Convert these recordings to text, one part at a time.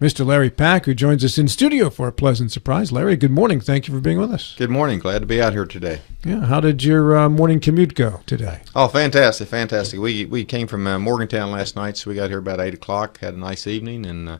Mr. Larry Pack, who joins us in studio for a pleasant surprise. Larry, good morning. Thank you for being with us. Good morning. Glad to be out here today. Yeah. How did your morning commute go today? Oh, fantastic, fantastic. We came from Morgantown last night, so we got here about 8 o'clock, had a nice evening, and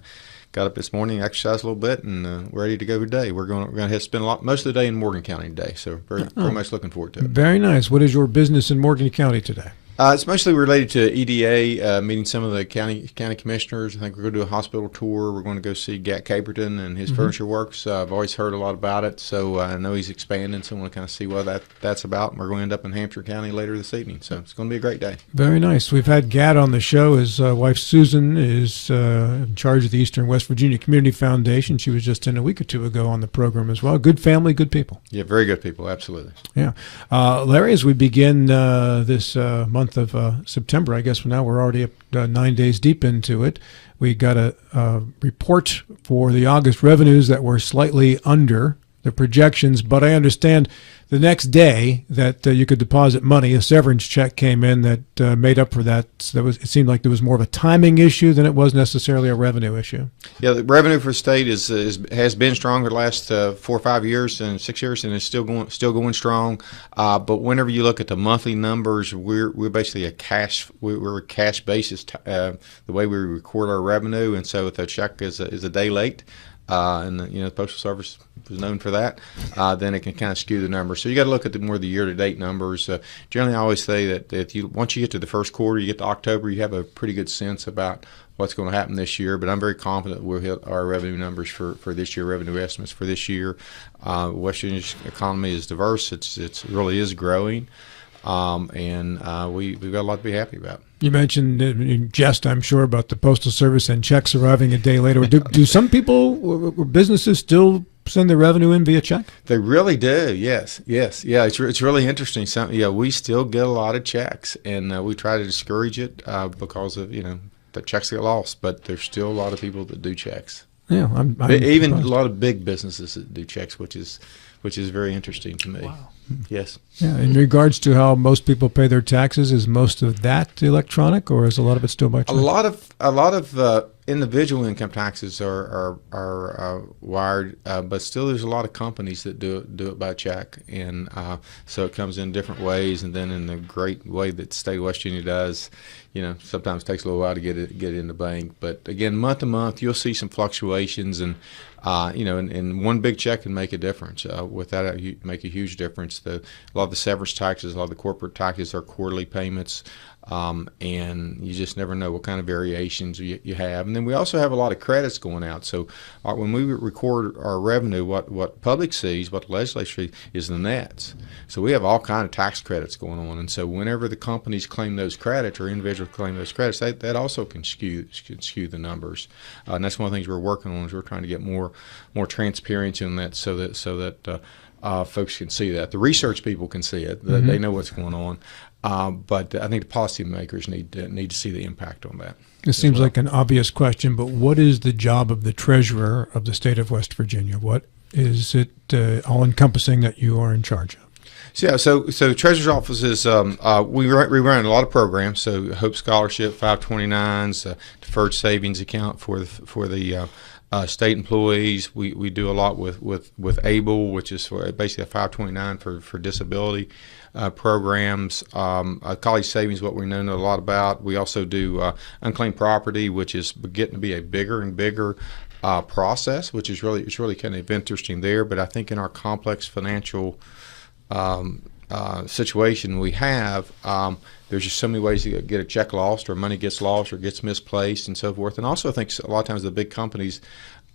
got up this morning, exercised a little bit, and we're ready to go today. We're going to have to spend most of the day in Morgan County today, so very much looking forward to it. Very nice. What is your business in Morgan County today? It's mostly related to EDA, meeting some of the county commissioners. I think we're going to do a hospital tour. We're going to go see Gat Caperton and his furniture works. I've always heard a lot about it, so I know he's expanding, so I want to kind of see what that's about. And we're going to end up in Hampshire County later this evening, so it's going to be a great day. Very nice. We've had Gat on the show. His wife Susan is in charge of the Eastern West Virginia Community Foundation. She was just in a week or two ago on the program as well. Good family, good people. Yeah, very good people, absolutely. Yeah. Larry, as we begin this month of September, I guess now we're already up 9 days deep into it. We got a report for the August revenues that were slightly under the projections, but I understand the next day that you could deposit money, a severance check came in that made up for that. So it seemed like there was more of a timing issue than it was necessarily a revenue issue. Yeah, the revenue for the state has been strong the last 4 or 5 years and 6 years, and it's still going strong. But whenever you look at the monthly numbers, we're basically we're a cash basis the way we record our revenue, and so if a check is a day late, and the Postal Service was known for that, then it can kind of skew the numbers. So you got to look at more of the year-to-date numbers. Generally, I always say that once you get to the first quarter, you get to October, you have a pretty good sense about what's going to happen this year. But I'm very confident we'll hit our revenue numbers for this year, revenue estimates for this year. West Virginia's economy is diverse. It really is growing. And we've got a lot to be happy about. You mentioned in jest, I'm sure, about the Postal Service and checks arriving a day later. Do some people or businesses still send their revenue in via check? They really do. Yes. Yeah. It's really interesting. We still get a lot of checks, and we try to discourage it because of the checks get lost. But there's still a lot of people that do checks. Yeah, I'm even surprised. A lot of big businesses that do checks, which is very interesting to me. Wow. Yes. Yeah. In regards to how most people pay their taxes, is most of that electronic, or is a lot of it still by check? A lot of individual income taxes are wired, but still there's a lot of companies that do it by check, and so it comes in different ways. And then in the great way that the state of West Virginia does, sometimes it takes a little while to get it in the bank. But again, month to month, you'll see some fluctuations, and and one big check can make a difference. With that, make a huge difference. A lot of the severance taxes, a lot of the corporate taxes are quarterly payments. And you just never know what kind of variations you have. And then we also have a lot of credits going out. So when we record our revenue, what public sees, what the legislature sees, is the nets. So we have all kind of tax credits going on. And so whenever the companies claim those credits or individuals claim those credits, that also can skew the numbers. And that's one of the things we're working on, is we're trying to get more transparency on that so that folks can see that. The research people can see it. They know what's going on. But I think the policymakers need to see the impact on that. It seems like an obvious question, but what is the job of the treasurer of the state of West Virginia? What is it all-encompassing that you are in charge of? So the treasurer's office is we run a lot of programs. So Hope Scholarship, 529s, deferred savings account for the state employees. We do a lot with ABLE, which is basically a 529 for disability programs. College savings, what we know a lot about. We also do unclaimed property, which is getting to be a bigger and bigger process, which is really kind of interesting there. But I think in our complex financial situation we have, there's just so many ways to get a check lost, or money gets lost, or gets misplaced, and so forth. And also, I think a lot of times the big companies,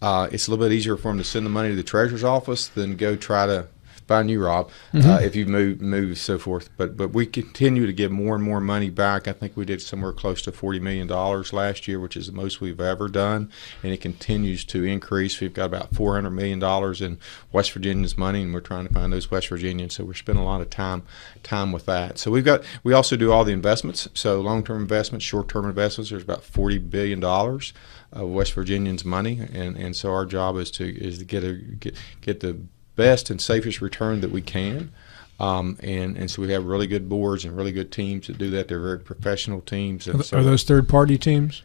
it's a little bit easier for them to send the money to the treasurer's office than go try to find you, Rob, if you move so forth. But we continue to give more and more money back. I think we did somewhere close to $40 million last year, which is the most we've ever done, and it continues to increase. We've got about $400 million in West Virginia's money, and we're trying to find those West Virginians, so we're spending a lot of time with that. So we also do all the investments, so long-term investments, short-term investments. There's about $40 billion of West Virginians' money, and so our job is to get the best and safest return that we can, and so we have really good boards and really good teams that do that. They're very professional teams. And are those third-party teams?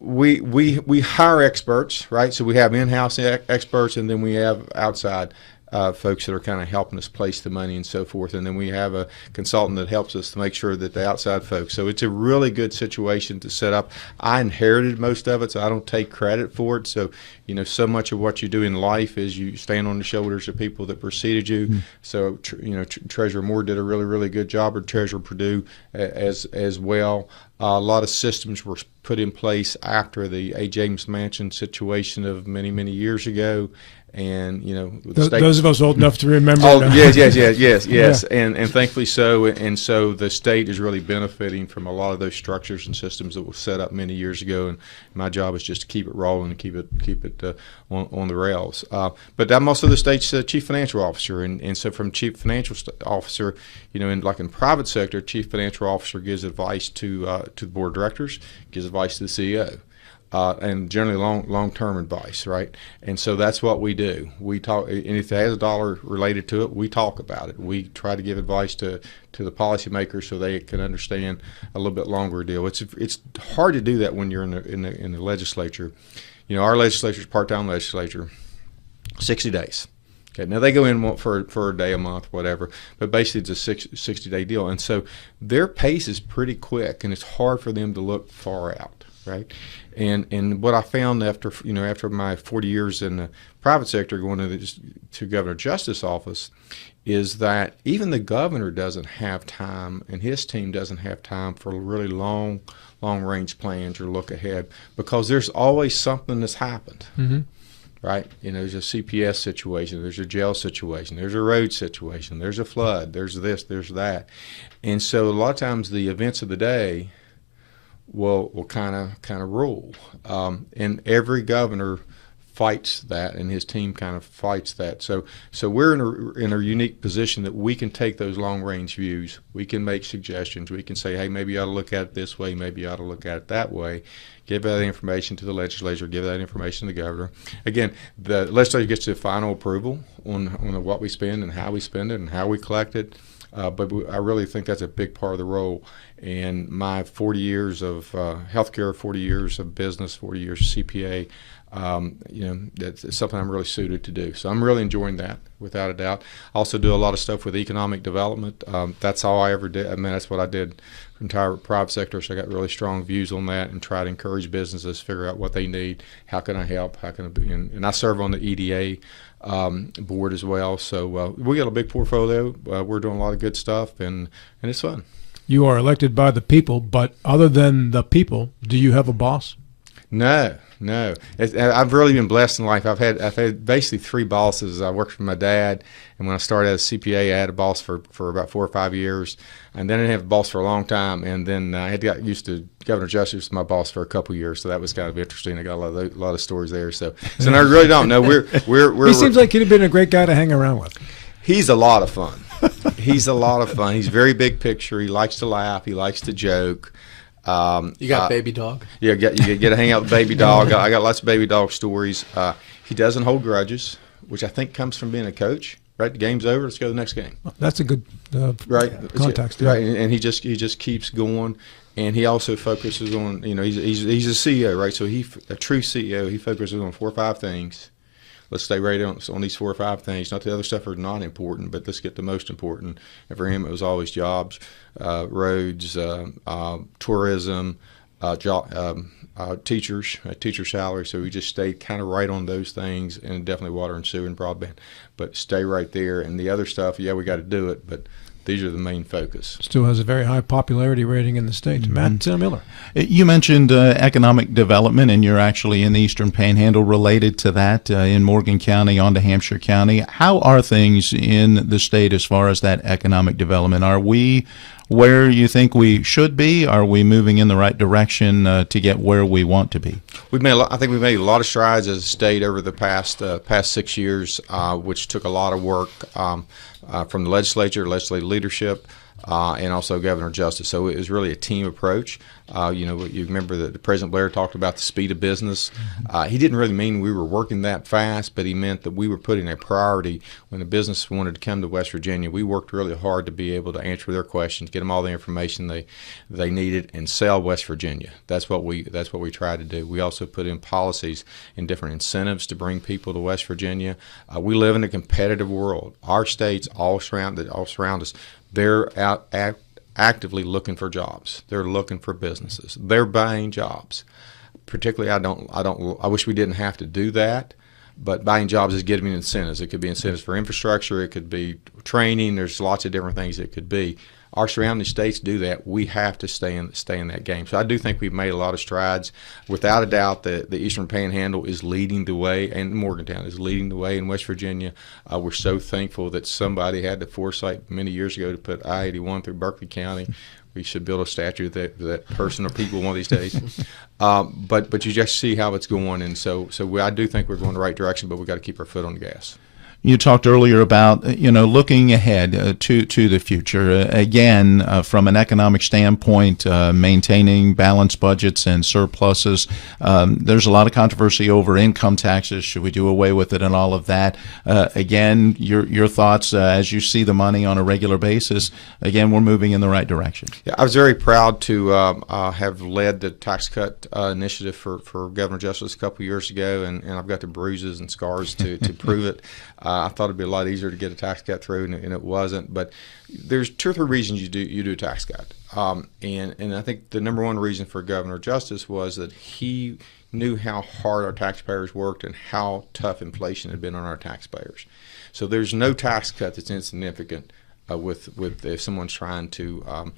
We hire experts, right? So we have in-house experts, and then we have outside folks that are kind of helping us place the money and so forth. And then we have a consultant that helps us to make sure that the outside folks. So it's a really good situation to set up. I inherited most of it, so I don't take credit for it. So, so much of what you do in life is you stand on the shoulders of people that preceded you. Mm. So, Treasurer Moore did a really, really good job, or Treasurer Perdue as well. A lot of systems were put in place after the A. James Mansion situation of many, many years ago. And those of us old enough to remember. Oh, yes, yeah. and thankfully so. And so the state is really benefiting from a lot of those structures and systems that were set up many years ago. And my job is just to keep it rolling and keep it on the rails. But I'm also the state's chief financial officer, and so from chief financial officer, in private sector, chief financial officer gives advice to the board of directors, gives advice to the CEO. And generally long-term advice, right? And so that's what we do. We talk, and if it has a dollar related to it, we talk about it. We try to give advice to the policymakers so they can understand a little bit longer deal. It's hard to do that when you're in the legislature. Our legislature is part-time legislature, 60 days. Okay, now they go in for a day, a month, whatever, but basically it's a 60-day deal. And so their pace is pretty quick, and it's hard for them to look far out, right? And what I found after my 40 years in the private sector going to Governor Justice office is that even the governor doesn't have time, and his team doesn't have time for really long range plans or look ahead, because there's always something that's happened. Mm-hmm. Right? There's a CPS situation, there's a jail situation, there's a road situation, there's a flood, there's this, there's that. And so a lot of times the events of the day will kind of rule. And every governor fights that, and his team kind of fights that. So we're in a unique position that we can take those long-range views. We can make suggestions. We can say, hey, maybe you ought to look at it this way, maybe you ought to look at it that way. Give that information to the legislature, give that information to the governor. Again, the legislature gets the final approval on what we spend and how we spend it and how we collect it. But I really think that's a big part of the role. And my 40 years of healthcare, 40 years of business, 40 years of CPA, that's something I'm really suited to do. So I'm really enjoying that, without a doubt. I also do a lot of stuff with economic development. That's all I ever did. I mean, that's what I did for the entire private sector. So I got really strong views on that and try to encourage businesses, figure out what they need, how can I help, how can I be. And I serve on the EDA board as well. So we got a big portfolio. We're doing a lot of good stuff, and it's fun. You are elected by the people, but other than the people, do you have a boss? No. I've really been blessed in life. I've had basically three bosses. I worked for my dad, and when I started as a CPA, I had a boss for about 4 or 5 years, and then I didn't have a boss for a long time, and then I had got used to Governor Justice, my boss, for a couple of years, so that was kind of interesting. I got a lot of stories there. So I really don't know. He seems like he'd have been a great guy to hang around with. He's a lot of fun. He's a lot of fun. He's very big picture. He likes to laugh. He likes to joke. You got baby dog? Yeah, you get to hang out with baby dog. I got lots of baby dog stories. He doesn't hold grudges, which I think comes from being a coach. Right, the game's over. Let's go to the next game. That's a good context. Right, and he just keeps going. And he also focuses on, he's a CEO, right? So a true CEO. He focuses on 4 or 5 things. Let's stay right on these 4 or 5 things. Not the other stuff are not important, but let's get the most important. And for him, it was always jobs, roads, tourism, teachers, teacher salary. So we just stayed kind of right on those things, and definitely water and sewer and broadband. But stay right there. And the other stuff, we got to do it, but these are the main focus. Still has a very high popularity rating in the state. Mm-hmm. Matt Miller. You mentioned economic development, and you're actually in the Eastern Panhandle related to that in Morgan County onto Hampshire County. How are things in the state as far as that economic development? Are we where you think we should be? Are we moving in the right direction to get where we want to be? I think we've made a lot of strides as a state over the past 6 years, which took a lot of work from the legislative leadership, and also Governor Justice. So it was really a team approach. You remember that President Blair talked about the speed of business. He didn't really mean we were working that fast, but he meant that we were putting a priority when a business wanted to come to West Virginia. We worked really hard to be able to answer their questions, get them all the information they needed, and sell West Virginia. That's what we tried to do. We also put in policies and different incentives to bring people to West Virginia. We live in a competitive world. Our states all surround us. They're actively looking for jobs. They're looking for businesses. They're buying jobs. Particularly, I wish we didn't have to do that, but buying jobs is giving incentives. It could be incentives for infrastructure. It could be training. There's lots of different things it could be. Our surrounding states do that. We have to stay in that game. So I do think we've made a lot of strides. Without a doubt, the Eastern Panhandle is leading the way, and Morgantown is leading the way in West Virginia. We're so thankful that somebody had the foresight many years ago to put I-81 through Berkeley County. We should build a statue that person or people one of these days. But you just see how it's going, and so I do think we're going the right direction, but we've got to keep our foot on the gas. You talked earlier about looking ahead to the future. Again, from an economic standpoint, maintaining balanced budgets and surpluses. There's a lot of controversy over income taxes. Should we do away with it and all of that? Again, your thoughts as you see the money on a regular basis. Again, we're moving in the right direction. Yeah, I was very proud to have led the tax cut initiative for Governor Justice a couple years ago, and I've got the bruises and scars to prove it. I thought it'd be a lot easier to get a tax cut through, and it wasn't. But there's 2 or 3 reasons you do a tax cut, and I think the number one reason for Governor Justice was that he knew how hard our taxpayers worked and how tough inflation had been on our taxpayers. So there's no tax cut that's insignificant with if someone's trying to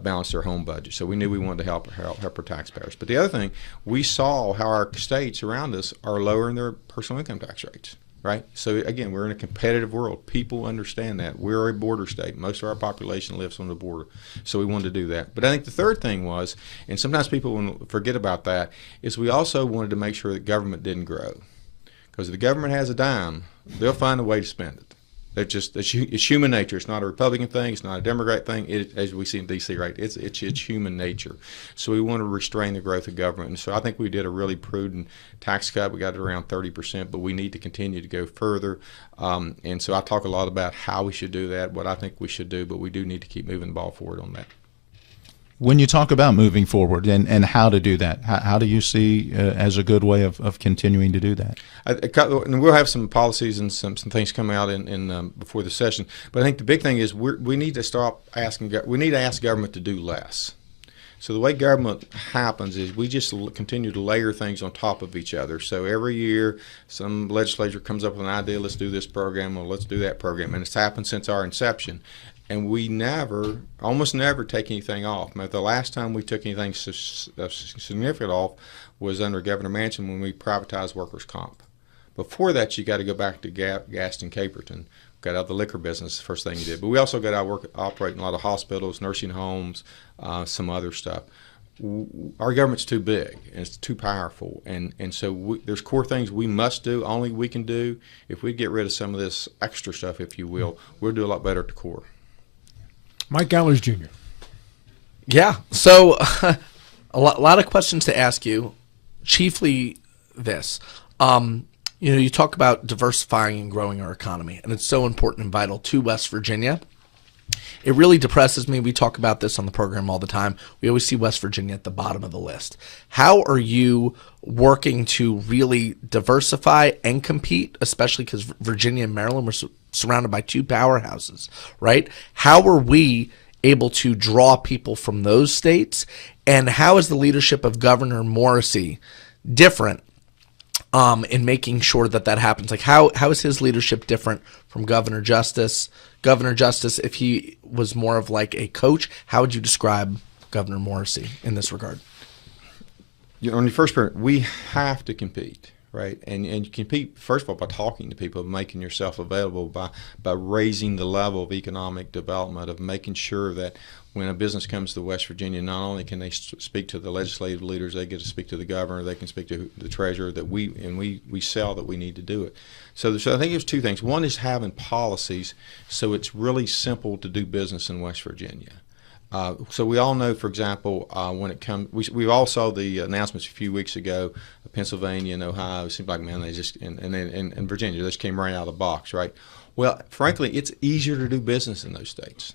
balance their home budget. So we knew we wanted to help our taxpayers. But the other thing, we saw how our states around us are lowering their personal income tax rates. Right? So again, we're in a competitive world. People understand that. We're a border state. Most of our population lives on the border. So we wanted to do that. But I think the third thing was, and sometimes people forget about that, is we also wanted to make sure that government didn't grow. Because if the government has a dime, they'll find a way to spend it. It's human nature. It's not a Republican thing. It's not a Democrat thing. As we see in D.C., right? It's human nature. So we want to restrain the growth of government. And so I think we did a really prudent tax cut. We got it around 30%, but we need to continue to go further. And so I talk a lot about how we should do that, what I think we should do, but we do need to keep moving the ball forward on that. When you talk about moving forward and how to do that, how do you see as a good way of continuing to do that? And we'll have some policies and some things coming out in before the session. But I think the big thing is we need to stop asking. We need to ask government to do less. So the way government happens is we just continue to layer things on top of each other. So every year some legislature comes up with an idea, let's do this program or let's do that program. And it's happened since our inception. And we almost never take anything off. The last time we took anything significant off was under Governor Manchin when we privatized workers' comp. Before that, you got to go back to Gaston Caperton. Got out of the liquor business, the first thing you did. But we also got out operating a lot of hospitals, nursing homes, some other stuff. Our government's too big and it's too powerful, and so there's core things we must do, only we can do. If we get rid of some of this extra stuff, if you will, we'll do a lot better at the core. Mike Gallers Jr. Yeah. So a lot of questions to ask you, chiefly this. You talk about diversifying and growing our economy, and it's so important and vital to West Virginia. It really depresses me. We talk about this on the program all the time. We always see West Virginia at the bottom of the list. How are you working to really diversify and compete, especially because Virginia and Maryland were surrounded by 2 powerhouses, right? How are we able to draw people from those states? And how is the leadership of Governor Morrisey different in making sure that happens? Like how is his leadership different from Governor Justice? Governor Justice, if he was more of like a coach, how would you describe Governor Morrisey in this regard? On your first point, we have to compete. right? And you compete, first of all, by talking to people, making yourself available, by raising the level of economic development, of making sure that when a business comes to West Virginia, not only can they speak to the legislative leaders, they get to speak to the governor, they can speak to the treasurer, that we sell that we need to do it. So I think there's two things. One is having policies so it's really simple to do business in West Virginia. So we all know, for example, when it comes, we all saw the announcements a few weeks ago, Pennsylvania and Ohio. It seemed like, man, they just, and Virginia, they just came right out of the box, right? Well, frankly, it's easier to do business in those states.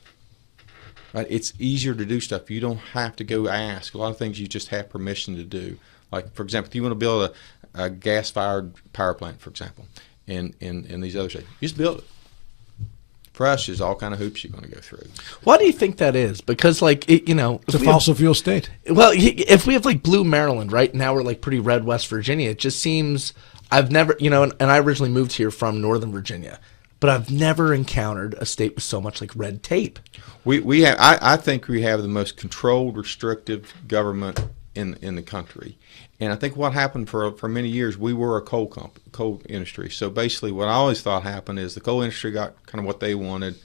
Right? It's easier to do stuff. You don't have to go ask. A lot of things you just have permission to do. Like, for example, if you want to build a gas-fired power plant, for example, in these other states, you just build it. For us, there's all kind of hoops you're going to go through. Why do you think that is? Because, like, it's a fossil fuel state. Well, if we have like blue Maryland, right now we're like pretty red West Virginia. It just seems I've never, and I originally moved here from Northern Virginia, but I've never encountered a state with so much like red tape. We have. I think we have the most controlled, restrictive government in the country. And I think what happened for many years, we were a coal industry. So basically what I always thought happened is the coal industry got kind of what they wanted,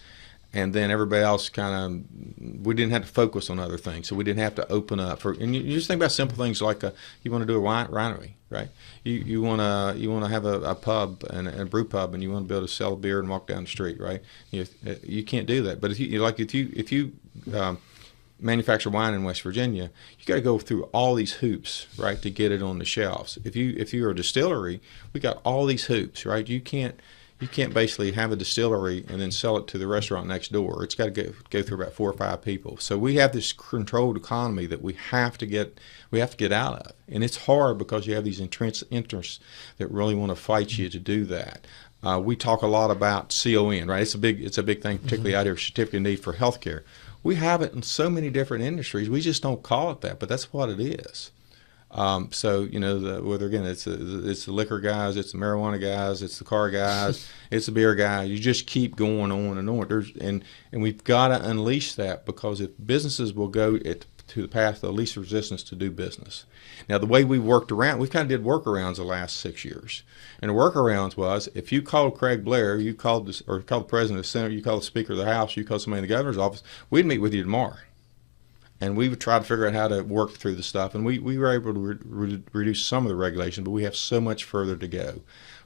and then everybody else kind of, we didn't have to focus on other things. So we didn't have to open up for, and you just think about simple things like you want to do a winery, right? You want to have a pub and a brew pub, and you want to be able to sell beer and walk down the street, right? You can't do that. But if you manufacture wine in West Virginia, you got to go through all these hoops, right, to get it on the shelves. If you're a distillery, we got all these hoops, right? You can't basically have a distillery and then sell it to the restaurant next door. It's got to go through about 4 or 5 people. So we have this controlled economy that we have to get out of, and it's hard because you have these entrenched interests that really want to fight you to do that. We talk a lot about CON, right? It's a big thing, particularly out here, certificate of need for healthcare. We have it in so many different industries. We just don't call it that, but that's what it is. So whether again it's the liquor guys, it's the marijuana guys, it's the car guys, it's the beer guys. You just keep going on and on. And we've got to unleash that, because if businesses will go to the path of the least resistance to do business. Now, the way we worked around, we kind of did workarounds the last 6 years. And the workarounds was, if you called Craig Blair, you called the president of the Senate, you called the Speaker of the House, you called somebody in the governor's office, we'd meet with you tomorrow. And we would try to figure out how to work through the stuff. And we were able to reduce some of the regulation, but we have so much further to go.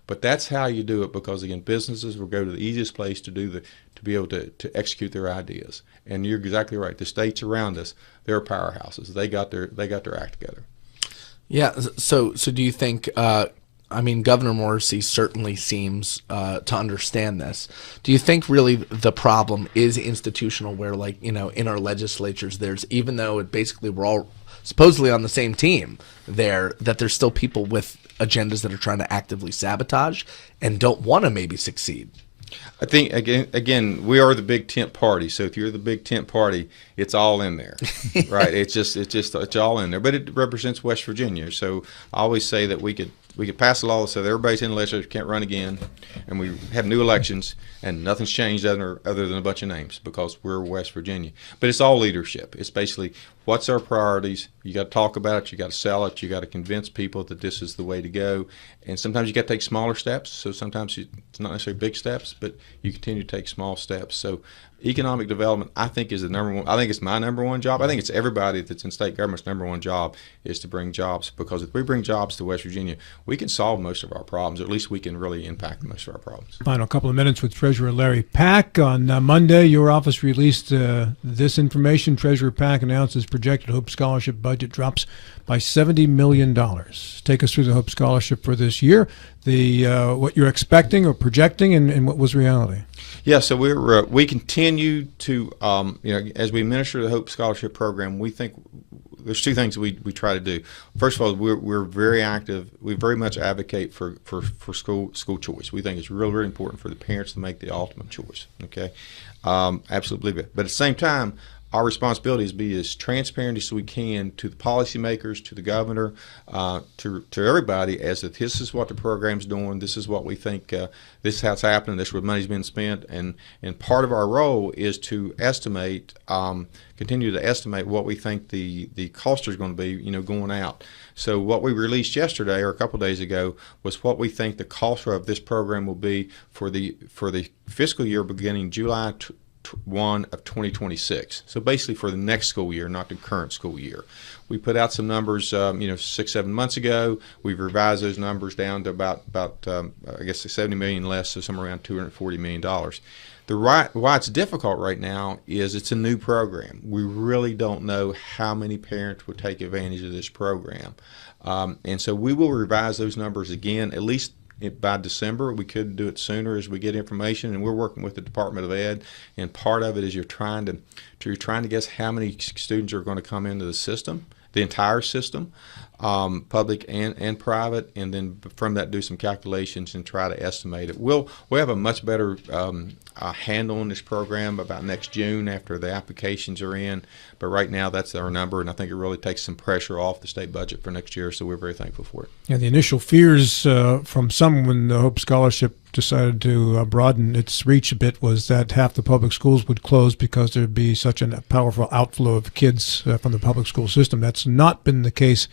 But that's how you do it, because, again, businesses will go to the easiest place to be able to execute their ideas. And you're exactly right. The states around us, they're powerhouses. They got their act together. Yeah. So do you think? Governor Morrissey certainly seems to understand this. Do you think really the problem is institutional, where, like, in our legislatures, even though basically we're all supposedly on the same team that there's still people with agendas that are trying to actively sabotage and don't want to maybe succeed? I think, again, we are the big tent party. So if you're the big tent party, it's all in there, right? It's all in there. But it represents West Virginia. So I always say that we could pass a law that says everybody's in the legislature can't run again, and we have new elections, and nothing's changed other than a bunch of names, because we're West Virginia. But it's all leadership. It's basically, what's our priorities? You got to talk about it. You got to sell it. You got to convince people that this is the way to go. And sometimes you got to take smaller steps. So sometimes it's not necessarily big steps, but you continue to take small steps. So economic development, I think, is the number one. I think it's my number one job. I think it's everybody that's in state government's number one job, is to bring jobs. Because if we bring jobs to West Virginia, we can solve most of our problems. Or at least we can really impact most of our problems. Final couple of minutes with Treasurer Larry Pack. On Monday, your office released this information. Treasurer Pack announced his projected Hope Scholarship budget drops by $70 million. Take us through the Hope Scholarship for this year, what you're expecting or projecting, and what was reality. Yeah, so we continue to, as we administer the Hope Scholarship Program, we think there's two things we try to do. First of all, we're very active. We very much advocate for school choice. We think it's really, really important for the parents to make the ultimate choice. Okay, absolutely. But at the same time, our responsibility is to be as transparent as we can to the policymakers, to the governor, to everybody, as if this is what the program's doing, this is what we think, this is how it's happening, this is where money's being spent, and part of our role is to estimate, continue to estimate what we think the cost is going to be, going out. So what we released yesterday or a couple of days ago was what we think the cost of this program will be for the fiscal year beginning July 1 of 2026. So basically for the next school year, not the current school year. We put out some numbers, 6-7 months ago. We've revised those numbers down to about I guess $70 million less, so somewhere around $240 million. Why it's difficult right now is it's a new program. We really don't know how many parents would take advantage of this program. And so we will revise those numbers again, at least by December. We could do it sooner as we get information, and we're working with the Department of Ed, and part of it is you're trying to guess how many students are going to come into the system, the entire system, public and private, and then from that do some calculations and try to estimate it. We'll have a much better handle on this program about next June after the applications are in, but right now that's our number, and I think it really takes some pressure off the state budget for next year, so we're very thankful for it. Yeah, the initial fears from some when the Hope Scholarship decided to broaden its reach a bit was that half the public schools would close because there'd be such a powerful outflow of kids from the public school system. That's not been the case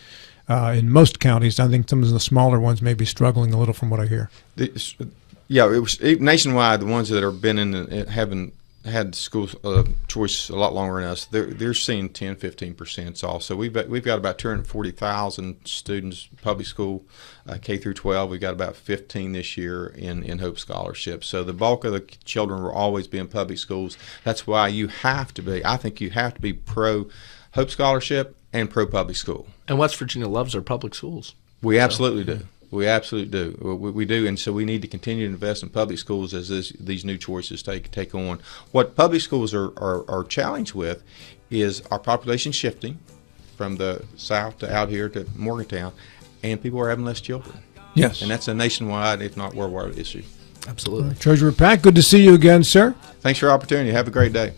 in most counties. I think some of the smaller ones may be struggling a little from what I hear. Nationwide, the ones that have been haven't had school choice a lot longer than us, they're seeing 10-15% off. So we've got about 240,000 students public school, K through 12. We've got about 15 this year in Hope Scholarship. So the bulk of the children will always be in public schools. That's why I think you have to be pro Hope Scholarship and pro public school. And West Virginia loves our public schools. We absolutely do. We absolutely do. We do, and so we need to continue to invest in public schools as these new choices take on. What public schools are challenged with is our population shifting from the south to out here to Morgantown, and people are having less children. Yes. And that's a nationwide, if not worldwide, issue. Absolutely. Treasurer Pack, good to see you again, sir. Thanks for your opportunity. Have a great day.